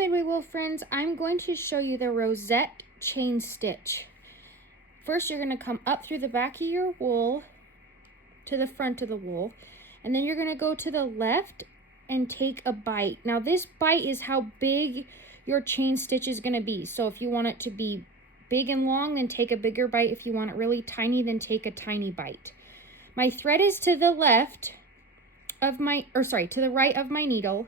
Midway wool friends, I'm going to show you the rosette chain stitch. First, you're going to come up through the back of your wool to the front of the wool, and then you're going to go to the left and take a bite. Now this bite is how big your chain stitch is going to be. So if you want it to be big and long, then take a bigger bite. If you want it really tiny, then take a tiny bite. My thread is to the left of to the right of my needle.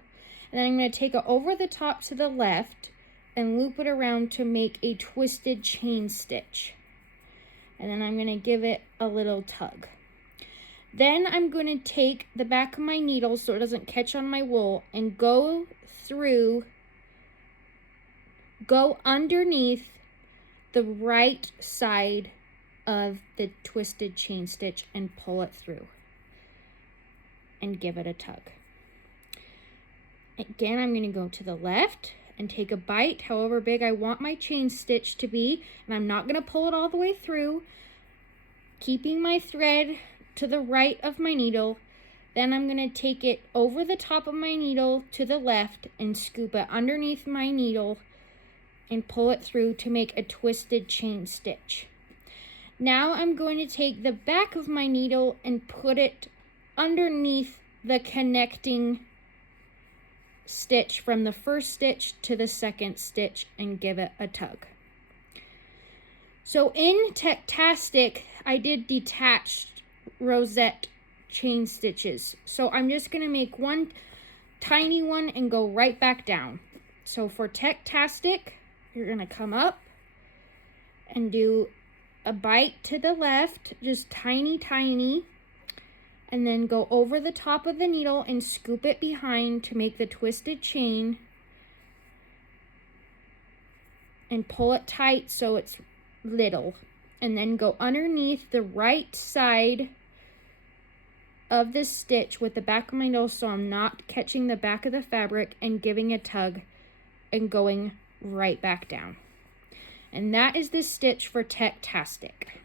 And then I'm going to take it over the top to the left and loop it around to make a twisted chain stitch. And then I'm going to give it a little tug. Then I'm going to take the back of my needle so it doesn't catch on my wool and go underneath the right side of the twisted chain stitch and pull it through and give it a tug. Again, I'm going to go to the left and take a bite, however big I want my chain stitch to be, and I'm not going to pull it all the way through, keeping my thread to the right of my needle. Then I'm going to take it over the top of my needle to the left and scoop it underneath my needle and pull it through to make a twisted chain stitch. Now I'm going to take the back of my needle and put it underneath the connecting stitch from the first stitch to the second stitch and give it a tug. So in Tech-tastic, I did detached rosette chain stitches. So I'm just going to make one tiny one and go right back down. So for Tech-tastic, you're going to come up and do a bite to the left, just tiny, and then go over the top of the needle and scoop it behind to make the twisted chain and pull it tight so it's little, and then go underneath the right side of this stitch with the back of my needle so I'm not catching the back of the fabric and giving a tug and going right back down. And that is the stitch for Tech-tastic.